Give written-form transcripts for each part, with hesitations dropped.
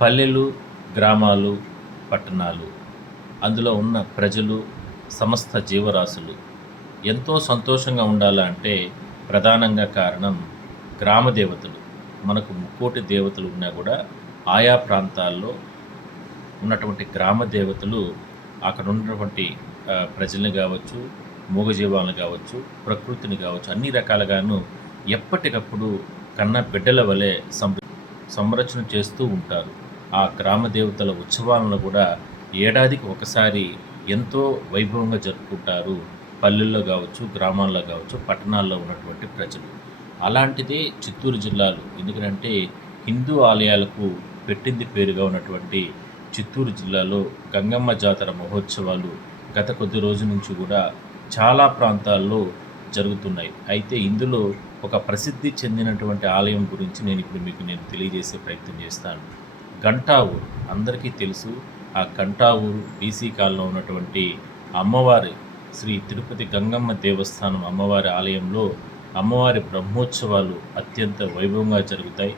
పల్లెలు, గ్రామాలు, పట్టణాలు, అందులో ఉన్న ప్రజలు, సమస్త జీవరాశులు ఎంతో సంతోషంగా ఉండాలంటే ప్రధానంగా కారణం గ్రామ దేవతలు. మనకు ముక్కోటి దేవతలు ఉన్నా కూడా ఆయా ప్రాంతాల్లో ఉన్నటువంటి గ్రామ దేవతలు అక్కడ ఉన్నటువంటి ప్రజల్ని కావచ్చు, మూగజీవాలను కావచ్చు, ప్రకృతిని కావచ్చు, అన్ని రకాలుగాను ఎప్పటికప్పుడు కన్న బిడ్డల వలె సంరక్షణ చేస్తూ ఉంటారు. ఆ గ్రామ దేవతల ఉత్సవాలను కూడా ఏడాదికి ఒకసారి ఎంతో వైభవంగా జరుపుకుంటారు. పల్లెల్లో కావచ్చు, గ్రామాల్లో కావచ్చు, పట్టణాల్లో ఉన్నటువంటి ప్రజలు. అలాంటిదే చిత్తూరు జిల్లాలో. ఎందుకంటే హిందూ ఆలయాలకు పెట్టింది పేరుగా ఉన్నటువంటి చిత్తూరు జిల్లాలో గంగమ్మ జాతర మహోత్సవాలు గత కొద్ది రోజుల నుంచి కూడా చాలా ప్రాంతాల్లో జరుగుతున్నాయి. అయితే ఇందులో ఒక ప్రసిద్ధి చెందినటువంటి ఆలయం గురించి ఇప్పుడు మీకు తెలియజేసే ప్రయత్నం చేస్తాను. గంటా ఊరు అందరికీ తెలుసు. ఆ గంటా ఊరు బీసీ కాలంలో ఉన్నటువంటి అమ్మవారి శ్రీ తిరుపతి గంగమ్మ దేవస్థానం అమ్మవారి ఆలయంలో అమ్మవారి బ్రహ్మోత్సవాలు అత్యంత వైభవంగా జరుగుతాయి.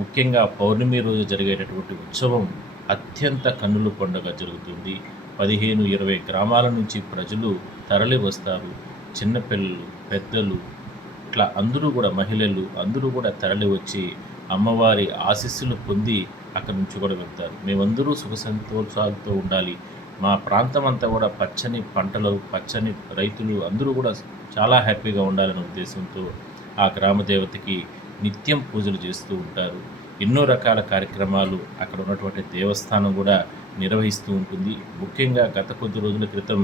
ముఖ్యంగా పౌర్ణమి రోజు జరిగేటటువంటి ఉత్సవం అత్యంత కన్నుల పండుగ జరుగుతుంది. 15-20 గ్రామాల నుంచి ప్రజలు తరలి వస్తారు. చిన్నపిల్లలు, పెద్దలు, ఇట్లా అందరూ కూడా, మహిళలు అందరూ కూడా తరలి వచ్చి అమ్మవారి ఆశీస్సులు పొంది అక్కడి నుంచి కూడా వెళ్తారు. మేమందరూ సుఖ సంతోషాలతో ఉండాలి, మా ప్రాంతం అంతా కూడా పచ్చని పంటలు, పచ్చని రైతులు అందరూ కూడా చాలా హ్యాపీగా ఉండాలనే ఉద్దేశంతో ఆ గ్రామ దేవతకి నిత్యం పూజలు చేస్తూ ఉంటారు. ఎన్నో రకాల కార్యక్రమాలు అక్కడ ఉన్నటువంటి దేవస్థానం కూడా నిర్వహిస్తూ ఉంటుంది. ముఖ్యంగా గత కొద్ది రోజుల క్రితం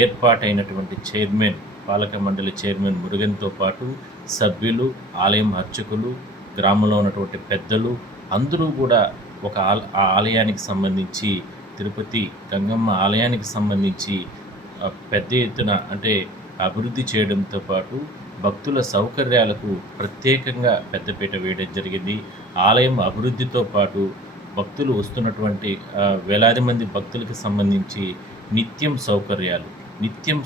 ఏర్పాటైనటువంటి చైర్మన్, పాలక మండలి చైర్మన్ మురుగన్తో పాటు సభ్యులు, ఆలయం అర్చకులు, గ్రామంలో ఉన్నటువంటి పెద్దలు అందరూ కూడా ఆ ఆలయానికి సంబంధించి, తిరుపతి గంగమ్మ ఆలయానికి సంబంధించి పెద్ద ఎత్తున అభివృద్ధి చేయడంతో పాటు భక్తుల సౌకర్యాలకు ప్రత్యేకంగా పెద్దపీట వేయడం జరిగింది. ఆలయం అభివృద్ధితో పాటు భక్తులు వస్తున్నటువంటి వేలాది మంది భక్తులకు సంబంధించి నిత్యం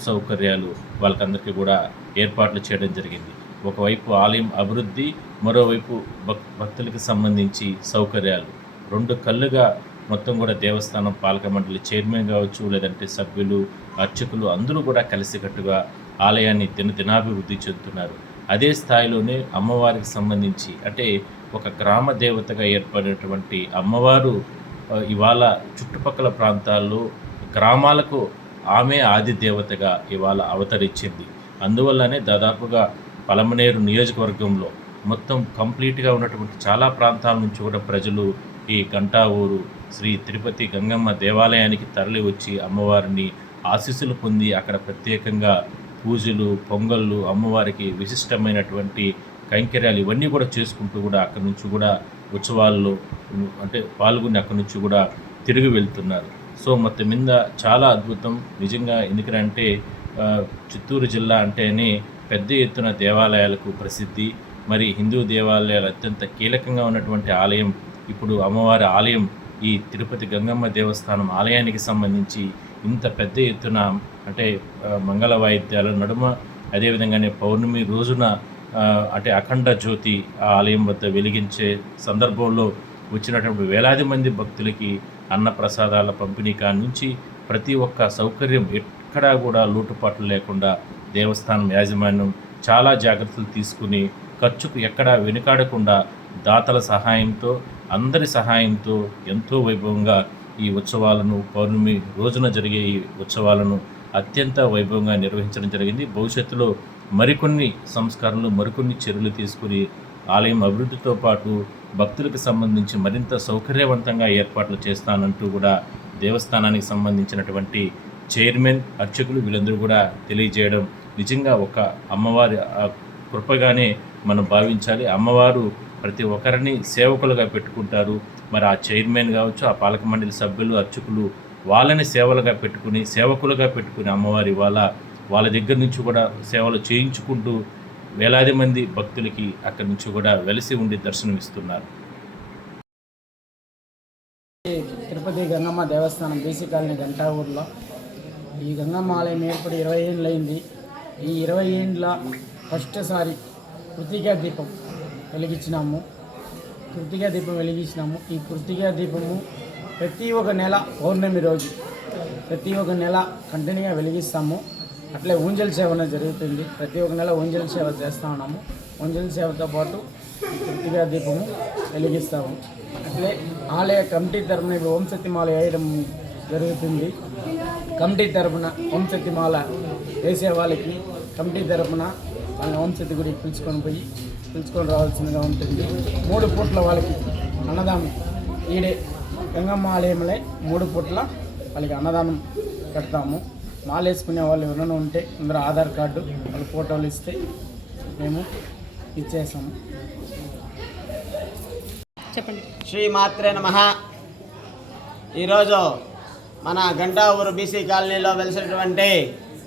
సౌకర్యాలు వాళ్ళకందరికీ కూడా ఏర్పాట్లు చేయడం జరిగింది. ఒకవైపు ఆలయం అభివృద్ధి, మరోవైపు భక్తులకు సంబంధించి సౌకర్యాలు, రెండు కళ్ళుగా మొత్తం కూడా దేవస్థానం పాలక మండలి చైర్మన్ కావచ్చు, లేదంటే సభ్యులు, అర్చకులు అందరూ కూడా కలిసికట్టుగా ఆలయాన్ని దినాభివృద్ధి చెందుతున్నారు. అదే స్థాయిలోనే అమ్మవారికి సంబంధించి ఒక గ్రామ దేవతగా ఏర్పడినటువంటి అమ్మవారు ఇవాళ చుట్టుపక్కల ప్రాంతాల్లో గ్రామాలకు ఆమె ఆది దేవతగా ఇవాళ అవతరించింది. అందువల్లనే దాదాపుగా పలమనేరు నియోజకవర్గంలో మొత్తం కంప్లీట్గా ఉన్నటువంటి చాలా ప్రాంతాల నుంచి కూడా ప్రజలు ఈ గంటా ఊరు శ్రీ తిరుపతి గంగమ్మ దేవాలయానికి తరలి వచ్చి అమ్మవారిని ఆశీస్సులు పొంది అక్కడ ప్రత్యేకంగా పూజలు, పొంగళ్ళు, అమ్మవారికి విశిష్టమైనటువంటి కైంకర్యాలు ఇవన్నీ కూడా చేసుకుంటూ కూడా అక్కడి నుంచి కూడా ఉత్సవాల్లో పాల్గొని అక్కడి నుంచి కూడా తిరిగి వెళ్తున్నారు. సో మొత్తం మీద చాలా అద్భుతం నిజంగా. ఎందుకంటే చిత్తూరు జిల్లా అంటేనే పెద్ద ఎత్తున దేవాలయాలకు ప్రసిద్ధి. మరి హిందూ దేవాలయాలు అత్యంత కీలకంగా ఉన్నటువంటి ఆలయం, ఇప్పుడు అమ్మవారి ఆలయం ఈ తిరుపతి గంగమ్మ దేవస్థానం ఆలయానికి సంబంధించి ఇంత పెద్ద ఎత్తున మంగళ వాయిద్యాల నడుమ, అదేవిధంగానే పౌర్ణమి రోజున అఖండ జ్యోతి ఆ ఆలయం వద్ద వెలిగించే సందర్భంలో వచ్చినటువంటి వేలాది మంది భక్తులకి అన్నప్రసాదాల పంపిణీ నుంచి ప్రతి ఒక్క సౌకర్యం ఎక్కడా కూడా లోటుపాట్లు లేకుండా దేవస్థానం యాజమాన్యం చాలా జాగ్రత్తలు తీసుకుని ఖర్చుకు ఎక్కడా వెనుకాడకుండా దాతల సహాయంతో, అందరి సహాయంతో ఎంతో వైభవంగా ఈ ఉత్సవాలను, పౌర్ణమి రోజున జరిగే ఈ ఉత్సవాలను అత్యంత వైభవంగా నిర్వహించడం జరిగింది. భవిష్యత్తులో మరికొన్ని సంస్కరణలు, మరికొన్ని చర్యలు తీసుకుని ఆలయం అభివృద్ధితో పాటు భక్తులకు సంబంధించి మరింత సౌకర్యవంతంగా ఏర్పాట్లు చేస్తానంటూ కూడా దేవస్థానానికి సంబంధించినటువంటి చైర్మన్, అర్చకులు వీళ్ళందరూ కూడా తెలియజేయడం నిజంగా ఒక అమ్మవారి కృపగానే మనం భావించాలి. అమ్మవారు ప్రతి ఒక్కరిని సేవకులుగా పెట్టుకుంటారు. మరి ఆ చైర్మన్ కావచ్చు, ఆ పాలక మండలి సభ్యులు, అర్చకులు వాళ్ళని సేవకులుగా పెట్టుకుని అమ్మవారి వాళ్ళ దగ్గర నుంచి కూడా సేవలు చేయించుకుంటూ వేలాది మంది భక్తులకి అక్కడి నుంచి కూడా వెలిసి ఉండి దర్శనమిస్తున్నారు. తిరుపతి గంగమ్మ దేవస్థానం బీసీ కాలనీ గంటా ఊర్లో ఈ గంగమ్మ ఆలయం ఏర్పడి 20 ఏళ్ళు అయింది. ఈ 20 ఏండ్ల ఫస్ట్ సారి కృతికా దీపం వెలిగించినాము. కృత్తికా దీపం వెలిగించినాము. ఈ కృత్తికా దీపము ప్రతి ఒక్క నెల పౌర్ణమి రోజు ప్రతి ఒక్క నెల కంటిన్యూగా వెలిగిస్తాము. అట్లే ఊంజల్ సేవ అనేది జరుగుతుంది. ప్రతి ఒక్క నెల ఊంజల్ సేవ చేస్తూ ఉన్నాము. ఊంజల్ సేవతో పాటు కృత్తికా దీపము వెలిగిస్తాము. అట్లే ఆలయ కమిటీ తరఫున ఇప్పుడు ఓం శక్తి మాల వేయడం జరుగుతుంది. కమిటీ తరఫున ఓం శక్తి మాల వేసే వాళ్ళకి కమిటీ తరఫున వాళ్ళని ఓం శక్తి గుడికి పిలుచుకొని రావాల్సిందిగా ఉంటుంది. 3 పూట్ల వాళ్ళకి అన్నదానం ఈడే గంగమ్మ ఆలయంలో 3 పూట్ల వాళ్ళకి అన్నదానం పెడతాము. మాల వేసుకునే వాళ్ళు ఎవరైనా ఉంటే అందరూ ఆధార్ కార్డు వాళ్ళ ఫోటోలు ఇస్తే మేము ఇచ్చేసాము. చెప్పండి. శ్రీ మాత్రే నమః. ఈరోజు మన గంటా ఊరు బీసీ కాలనీలో వెలిసినటువంటి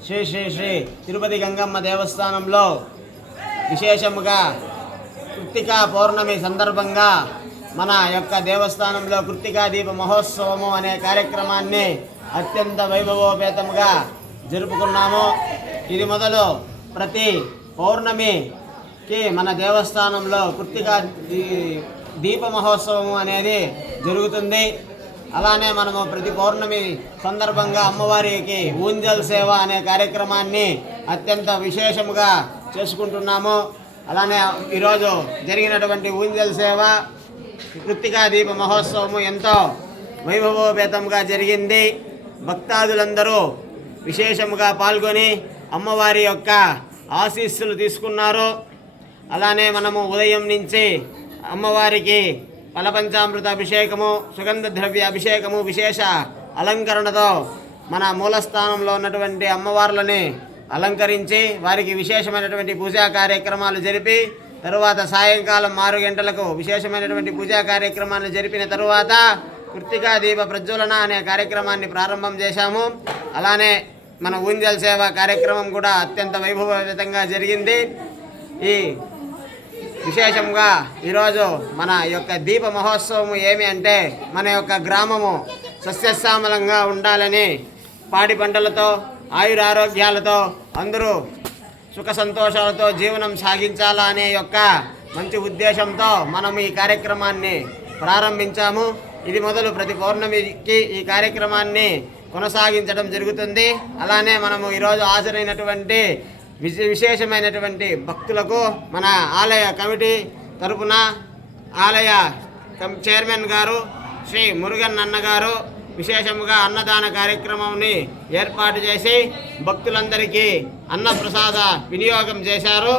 శ్రీ శ్రీ శ్రీ తిరుపతి గంగమ్మ దేవస్థానంలో విశేషముగా కృత్తికా పౌర్ణమి సందర్భంగా మన యొక్క దేవస్థానంలో కృత్తికా దీప మహోత్సవము అనే కార్యక్రమాన్ని అత్యంత వైభవోపేతముగా జరుపుకున్నాము. ఇది మొదలు ప్రతి పౌర్ణమికి మన దేవస్థానంలో కృత్తికా దీప మహోత్సవము అనేది జరుగుతుంది. అలానే మనము ప్రతి పౌర్ణమి సందర్భంగా అమ్మవారికి ఊంజల్ సేవ అనే కార్యక్రమాన్ని అత్యంత విశేషముగా చేసుకుంటున్నాము. అలానే ఈరోజు జరిగినటువంటి ఊంజల్ సేవ కృత్తికా దీప మహోత్సవము ఎంతో వైభవోపేతంగా జరిగింది. భక్తాదులందరూ విశేషముగా పాల్గొని అమ్మవారి యొక్క ఆశీస్సులు తీసుకున్నారు. అలానే మనము ఉదయం నుంచి అమ్మవారికి ఫలపంచామృత అభిషేకము, సుగంధ ద్రవ్య అభిషేకము, విశేష అలంకరణతో మన మూలస్థానంలో ఉన్నటువంటి అమ్మవార్లని అలంకరించి వారికి విశేషమైనటువంటి పూజా కార్యక్రమాలు జరిపి తరువాత సాయంకాలం 6 గంటలకు విశేషమైనటువంటి పూజా కార్యక్రమాలు జరిపిన తరువాత కృత్తికా దీప ప్రజ్వలన అనే కార్యక్రమాన్ని ప్రారంభం చేశాము. అలానే మన ఊంజల్ సేవ కార్యక్రమం కూడా అత్యంత వైభవోపేతంగా జరిగింది. ఈ విశేషంగా ఈరోజు మన యొక్క దీప మహోత్సవము ఏమి అంటే మన యొక్క గ్రామము సస్యశ్యామలంగా ఉండాలని, పాడి పంటలతో ఆయురారోగ్యాలతో అందరూ సుఖ సంతోషాలతో జీవనం సాగించాలా అనే యొక్క మంచి ఉద్దేశంతో మనం ఈ కార్యక్రమాన్ని ప్రారంభించాము. ఇది మొదలు ప్రతి పౌర్ణమికి ఈ కార్యక్రమాన్ని కొనసాగించడం జరుగుతుంది. అలానే మనము ఈరోజు హాజరైనటువంటి విశేషమైనటువంటి భక్తులకు మన ఆలయ కమిటీ తరపున ఆలయ చైర్మన్ గారు శ్రీ మురుగన్ అన్నగారు విశేషముగా అన్నదాన కార్యక్రమాన్ని ఏర్పాటు చేసి భక్తులందరికీ అన్నప్రసాద వినియోగం చేశారు.